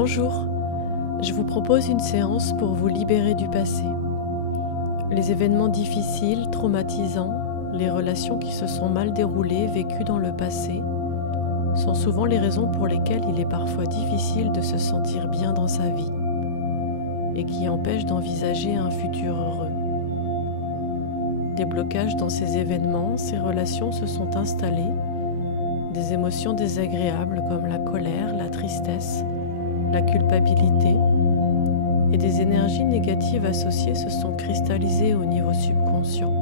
Bonjour, je vous propose une séance pour vous libérer du passé. Les événements difficiles, traumatisants, les relations qui se sont mal déroulées, vécues dans le passé, sont souvent les raisons pour lesquelles il est parfois difficile de se sentir bien dans sa vie et qui empêchent d'envisager un futur heureux. Des blocages dans ces événements, ces relations se sont installés, des émotions désagréables comme la colère, la tristesse, la culpabilité et des énergies négatives associées se sont cristallisées au niveau subconscient,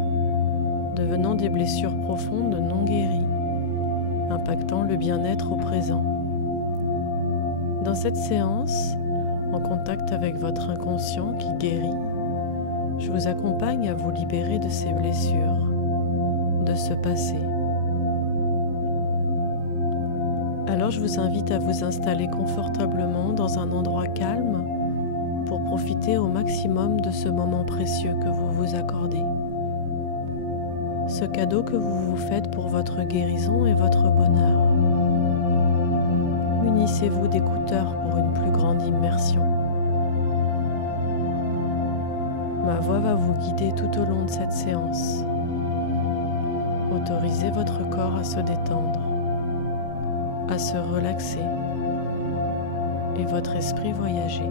devenant des blessures profondes non guéries, impactant le bien-être au présent. Dans cette séance, en contact avec votre inconscient qui guérit, je vous accompagne à vous libérer de ces blessures, de ce passé. Alors je vous invite à vous installer confortablement dans un endroit calme pour profiter au maximum de ce moment précieux que vous vous accordez. Ce cadeau que vous vous faites pour votre guérison et votre bonheur. Munissez-vous d'écouteurs pour une plus grande immersion. Ma voix va vous guider tout au long de cette séance. Autorisez votre corps à se détendre, à se relaxer et votre esprit voyager.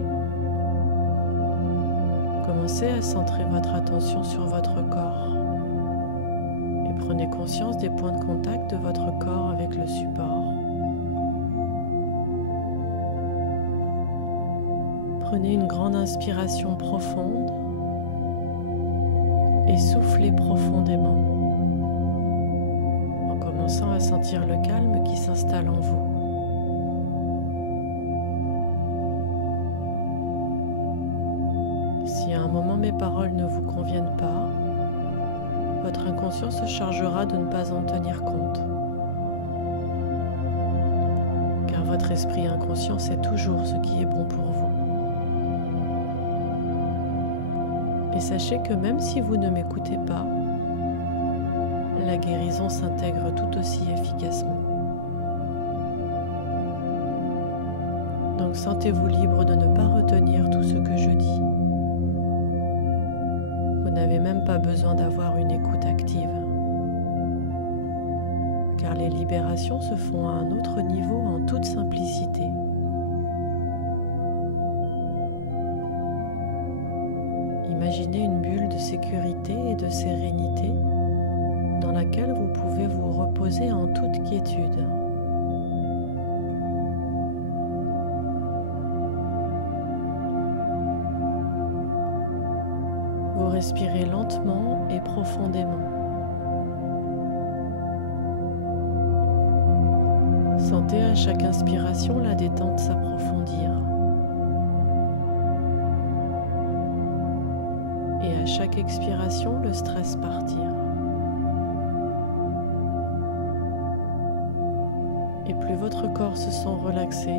Commencez à centrer votre attention sur votre corps et prenez conscience des points de contact de votre corps avec le support. Prenez une grande inspiration profonde et soufflez profondément en commençant à sentir le calme qui s'installe en vous. Si à un moment mes paroles ne vous conviennent pas, votre inconscient se chargera de ne pas en tenir compte. Car votre esprit inconscient sait toujours ce qui est bon pour vous. Et sachez que même si vous ne m'écoutez pas, la guérison s'intègre tout aussi efficacement. Donc sentez-vous libre de ne pas retenir tout ce que je dis. Vous n'avez même pas besoin d'avoir une écoute active, car les libérations se font à un autre niveau en toute simplicité. Imaginez une bulle de sécurité et de sérénité dans laquelle vous pouvez vous reposer en toute quiétude. Vous respirez lentement et profondément. Sentez à chaque inspiration la détente s'approfondir. Et à chaque expiration, le stress partir. Et plus votre corps se sent relaxé,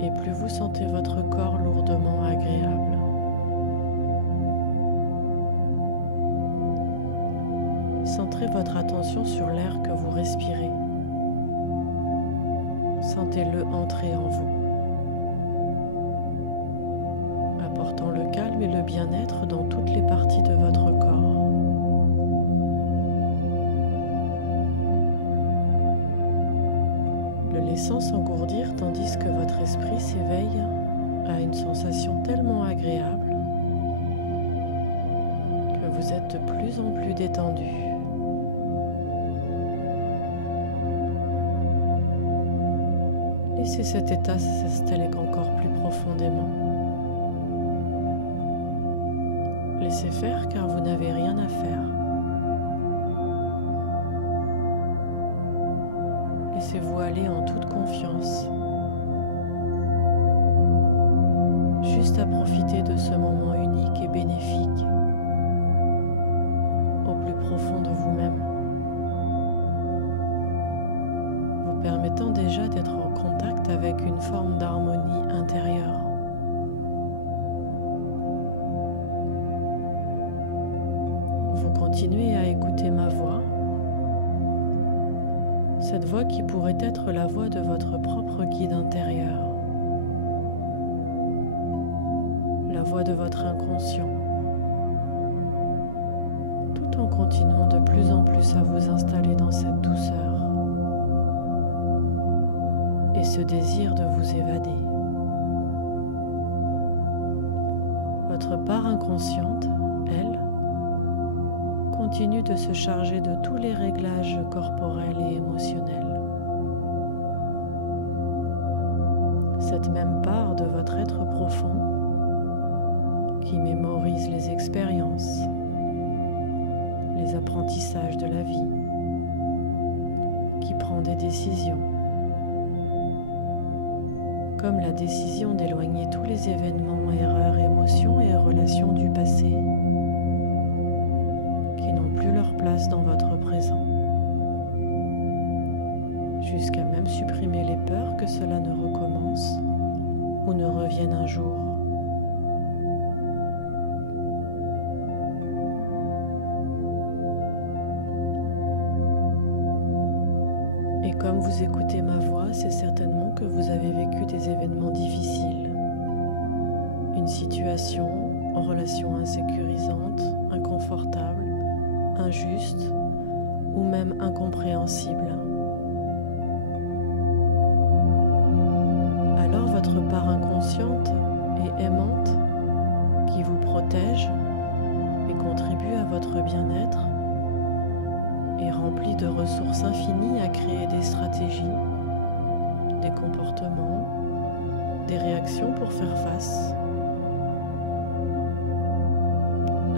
et plus vous sentez votre corps lourdement agréable. Centrez votre attention sur l'air que vous respirez. Sentez-le entrer en vous, apportant le calme et le bien-être dans toutes les parties de votre corps. Le laissant s'engourdir tandis que votre esprit s'éveille à une sensation tellement agréable que vous êtes de plus en plus détendu. Laissez cet état s'installer encore plus profondément. Laissez faire car vous n'avez rien à faire. Laissez-vous aller en toute confiance. Juste à profiter de ce moment unique et bénéfique au plus profond de vous-même, vous permettant déjà d'être en contact avec une forme d'harmonie intérieure. Vous continuez à écouter ma voix, cette voix qui pourrait être la voix de votre propre guide intérieur. voix de votre inconscient, tout en continuant de plus en plus à vous installer dans cette douceur et ce désir de vous évader. Votre part inconsciente, elle, continue de se charger de tous les réglages corporels et émotionnels. Cette même part de votre être profond qui mémorise les expériences, les apprentissages de la vie, qui prend des décisions, comme la décision d'éloigner tous les événements, erreurs, émotions et relations du passé qui n'ont plus leur place dans votre présent, jusqu'à même supprimer les peurs que cela ne recommence ou ne revienne un jour. Et comme vous écoutez ma voix, c'est certainement que vous avez vécu des événements difficiles, une situation en relation insécurisante, inconfortable, injuste ou même incompréhensible. Alors votre part inconsciente et aimante qui vous protège et contribue à votre bien-être est remplie de ressources infinies à créer des stratégies, des comportements, des réactions pour faire face,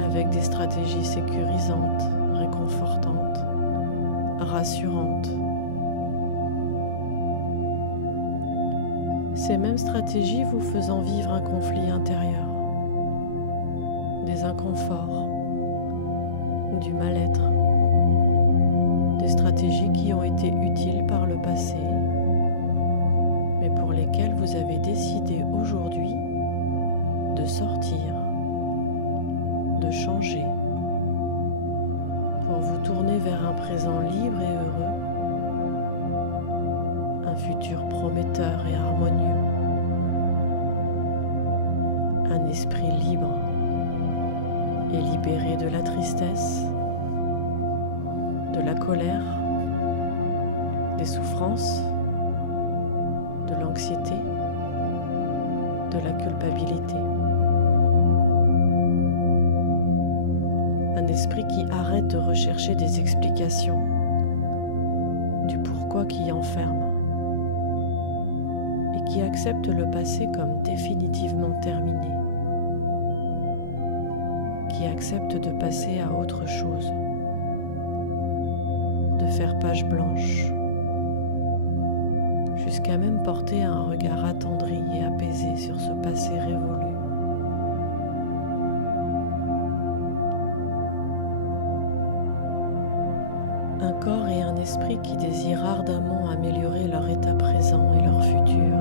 avec des stratégies sécurisantes, réconfortantes, rassurantes. Ces mêmes stratégies vous faisant vivre un conflit intérieur, des inconforts, du mal-être, des stratégies qui ont été utiles par le passé, mais pour lesquelles vous avez décidé aujourd'hui de sortir, de changer, pour vous tourner vers un présent libre et heureux, un futur prometteur et harmonieux, un esprit libre et libéré de la tristesse, de la colère, des souffrances, de l'anxiété, de la culpabilité. Un esprit qui arrête de rechercher des explications, du pourquoi qui enferme, et qui accepte le passé comme définitivement terminé, qui accepte de passer à autre chose, de faire page blanche, jusqu'à même porter un regard attendri et apaisé sur ce passé révolu. Un corps et un esprit qui désirent ardemment améliorer leur état présent et leur futur,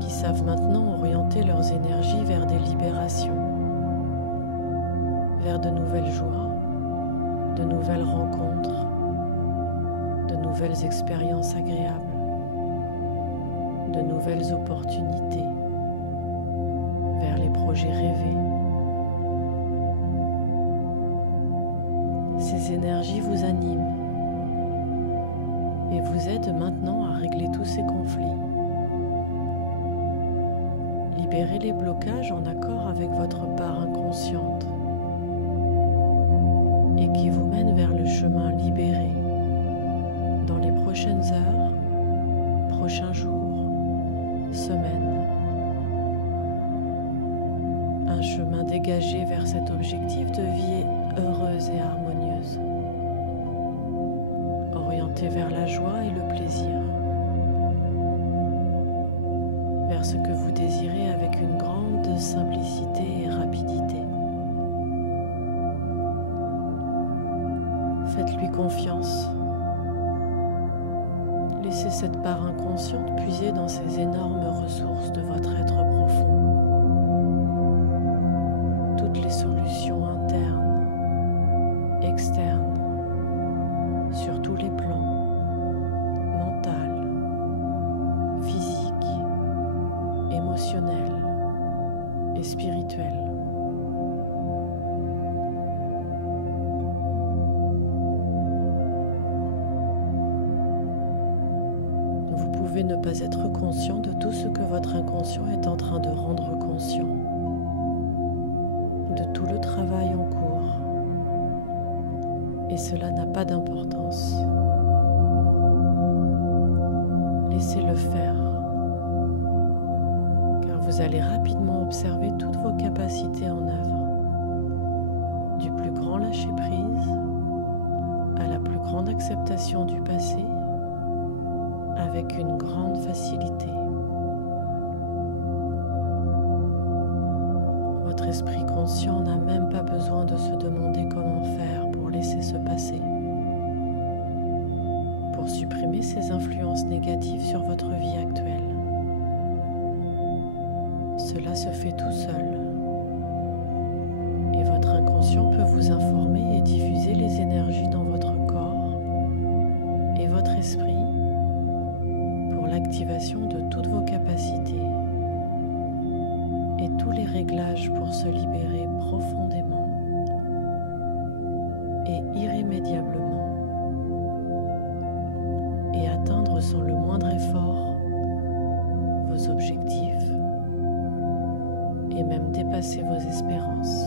qui savent maintenant orienter leurs énergies vers des libérations, vers de nouvelles joies, de nouvelles rencontres, de nouvelles expériences agréables, de nouvelles opportunités, vers les projets rêvés. Ces énergies vous animent et vous aident maintenant à régler tous ces conflits. Libérez les blocages en accord avec votre part inconsciente et qui vous mène vers le chemin libéré dans les prochaines heures, prochains jours, semaines. Un chemin dégagé vers cet objectif de vie heureuse et harmonieuse, orienté vers la joie et le plaisir, vers ce que vous désirez avec une grande simplicité et rapidité. Faites-lui confiance. Laissez cette part inconsciente puiser dans ces énormes ressources de votre être profond. Toutes les solutions internes, externes, sur tous les plans, mental, physique, émotionnel, pouvez ne pas être conscient de tout ce que votre inconscient est en train de rendre conscient, de tout le travail en cours. Et cela n'a pas d'importance. Laissez-le faire, car vous allez rapidement observer toutes vos capacités en œuvre, du plus grand lâcher-prise à la plus grande acceptation du passé, avec une grande facilité. Votre esprit conscient n'a même pas besoin de se demander comment faire pour laisser se passer, pour supprimer ces influences négatives sur votre vie actuelle. Cela se fait tout seul, et votre inconscient peut vous informer et diffuser les énergies dans votre corps et votre esprit pour l'activation de toutes vos capacités et tous les réglages pour se libérer profondément et irrémédiablement et atteindre sans le moindre effort vos objectifs et même dépasser vos espérances.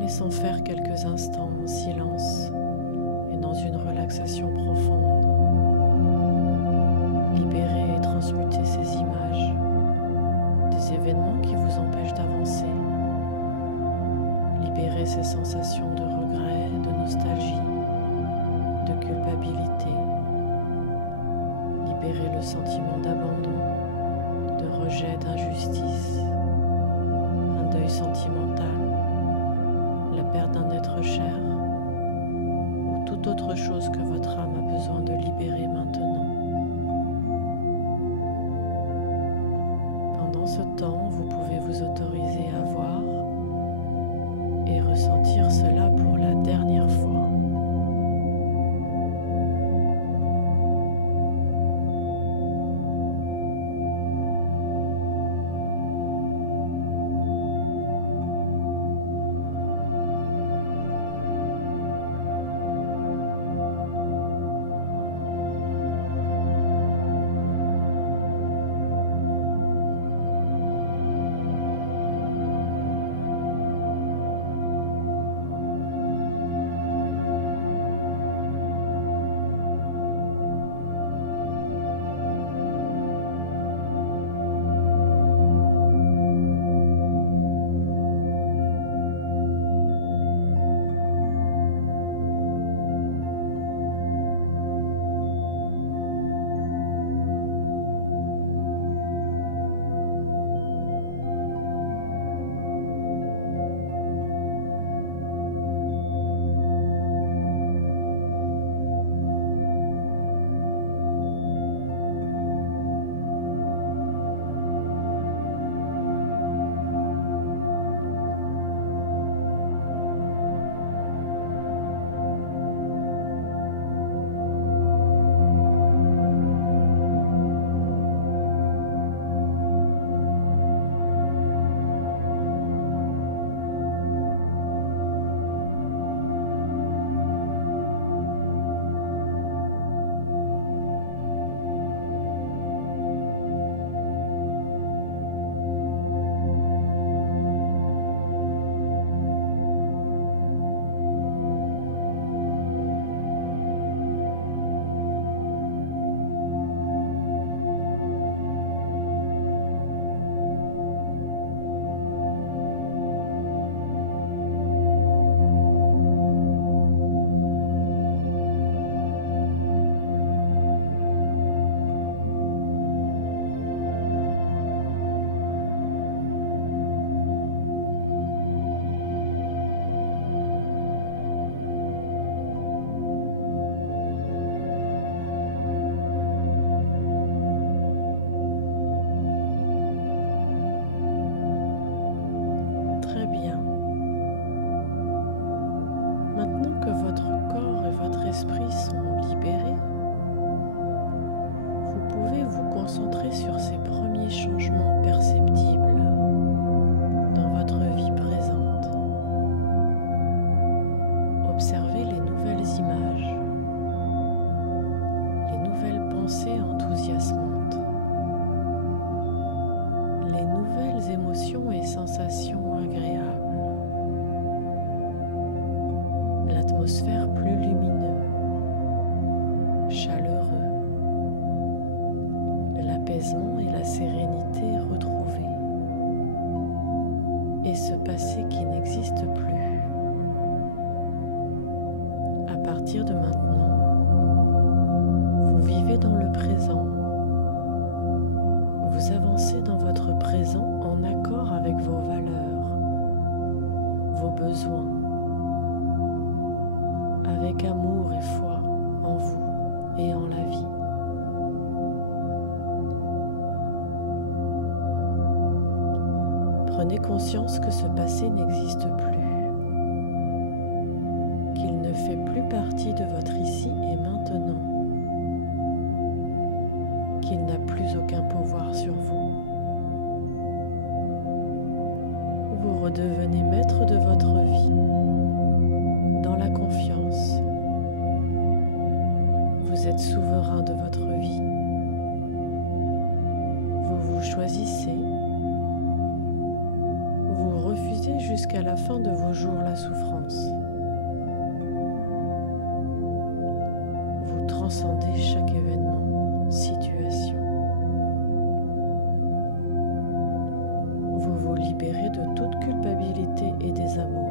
Laissons faire quelques instants en silence et dans une relaxation profonde. Libérez et transmutez ces images, des événements qui vous empêchent d'avancer. Libérez ces sensations de regret, de nostalgie, de culpabilité. Libérez le sentiment d'abandon, de rejet, d'injustice, un deuil sentimental, la perte d'un être cher ou toute autre chose que votre âme a besoin de libérer maintenant. Pendant ce temps, vous pouvez vous autoriser à voir et ressentir cela pour la dernière fois. esprits sont libérés, vous pouvez vous concentrer sur ces premiers changements perceptibles dans votre vie présente. Observez les nouvelles images enthousiasmante. Les nouvelles émotions et sensations agréables. L'atmosphère plus lumineuse, chaleureux. L'apaisement et la sérénité retrouvés. Et ce passé qui n'existe plus. À partir de maintenant, vous vivez dans le présent. Vous avancez dans votre présent en accord avec vos valeurs, vos besoins, avec amour et foi en vous et en la vie. Prenez conscience que ce passé n'existe plus, qu'il ne fait plus partie de votre ici et maintenant, qu'il n'a plus aucun pouvoir sur vous. Vous redevenez maître de votre vie, dans la confiance. Vous êtes souverain de votre vie. Vous vous choisissez. Vous refusez jusqu'à la fin de vos jours la souffrance. Vous transcendez chaque événement, situation. Vous vous libérez de toute culpabilité et désamour.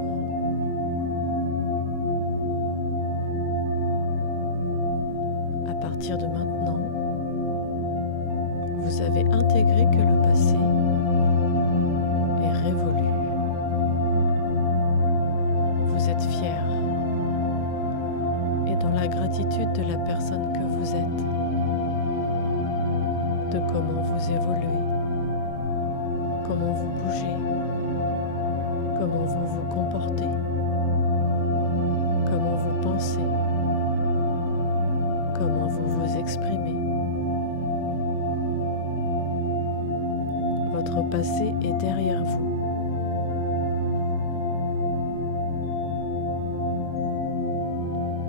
À partir de maintenant, vous avez intégré que le passé est révolu. Vous êtes fier et dans la gratitude de la personne que vous êtes, de comment vous évoluez, comment vous bougez, comment vous vous comportez, comment vous pensez, comment vous vous exprimez. Votre passé est derrière vous.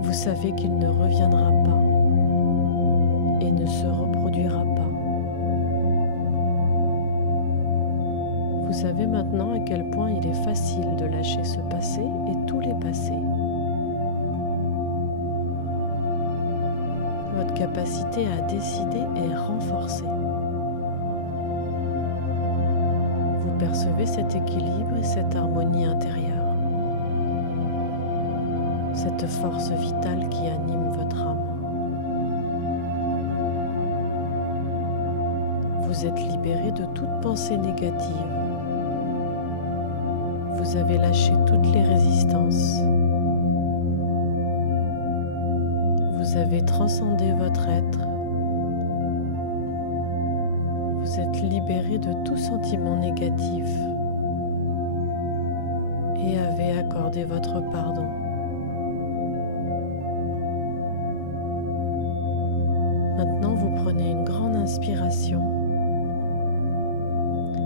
Vous savez qu'il ne reviendra pas et ne se reproduira pas. Vous savez maintenant à quel point il est facile de lâcher ce passé et tous les passés. Votre capacité à décider est renforcée. Vous percevez cet équilibre et cette harmonie intérieure. Cette force vitale qui anime votre âme. Vous êtes libéré de toute pensée négative. Vous avez lâché toutes les résistances. Vous avez transcendé votre être. Vous êtes libéré de tout sentiment négatif et avez accordé votre pardon. Maintenant, vous prenez une grande inspiration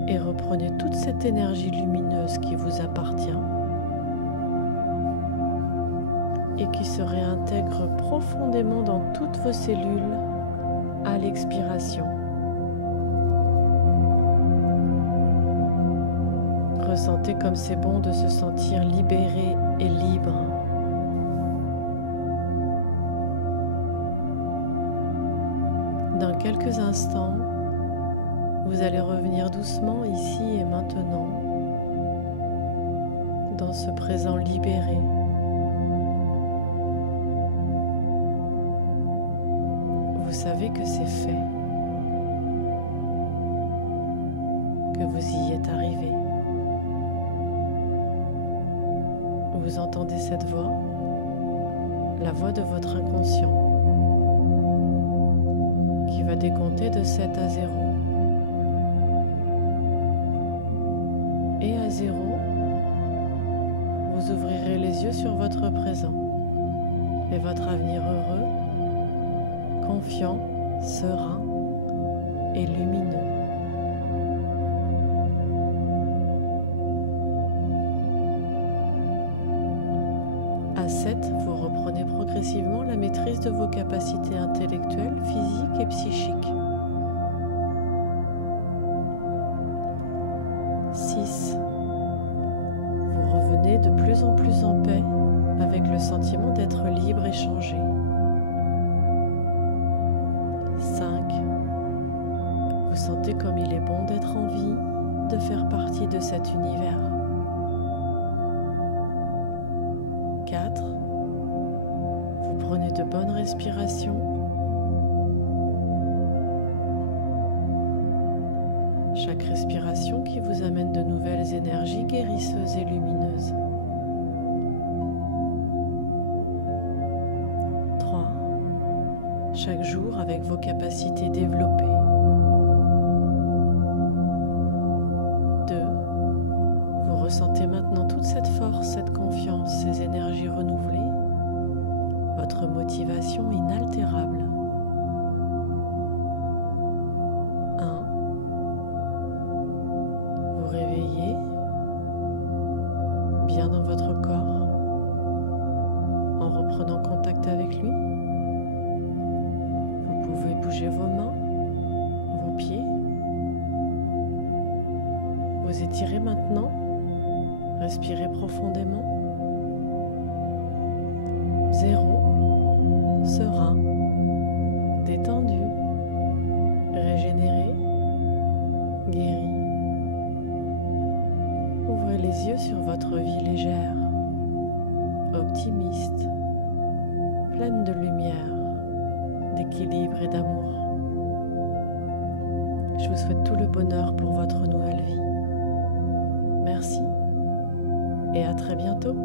et reprenez toute cette énergie lumineuse qui vous appartient et qui se réintègre profondément dans toutes vos cellules à l'expiration. Ressentez comme c'est bon de se sentir libéré et libre. Dans quelques instants, vous allez revenir doucement ici et maintenant, dans ce présent libéré. Vous savez que c'est fait, que vous y êtes arrivé. Vous entendez cette voix, la voix de votre inconscient, qui va décompter de 7 à 0. Et à 0, vous ouvrirez les yeux sur votre présent et votre avenir heureux, confiant, serein et lumineux. À 7, vous reprenez progressivement la maîtrise de vos capacités intellectuelles, physiques et psychiques. plus en plus en paix avec le sentiment d'être libre et changé. 5. Vous sentez comme il est bon d'être en vie, de faire partie de cet univers. 4. Vous prenez de bonnes respirations. Chaque respiration qui vous amène de nouvelles énergies guérisseuses et lumineuses. 3. Chaque jour avec vos capacités développées. 2. Vous ressentez maintenant toute cette force, cette confiance, ces énergies renouvelées, votre motivation inaltérable. 1. Vous réveillez bien dans votre corps en reprenant contact avec lui. Vous pouvez bouger vos mains, vos pieds. Vous étirez maintenant. Respirez profondément. 0. Serein, détendu, régénéré, guéri. Ouvrez les yeux sur votre vie légère, optimiste, pleine de lumière, d'équilibre et d'amour. Je vous souhaite tout le bonheur pour votre nouvelle vie. Merci et à très bientôt.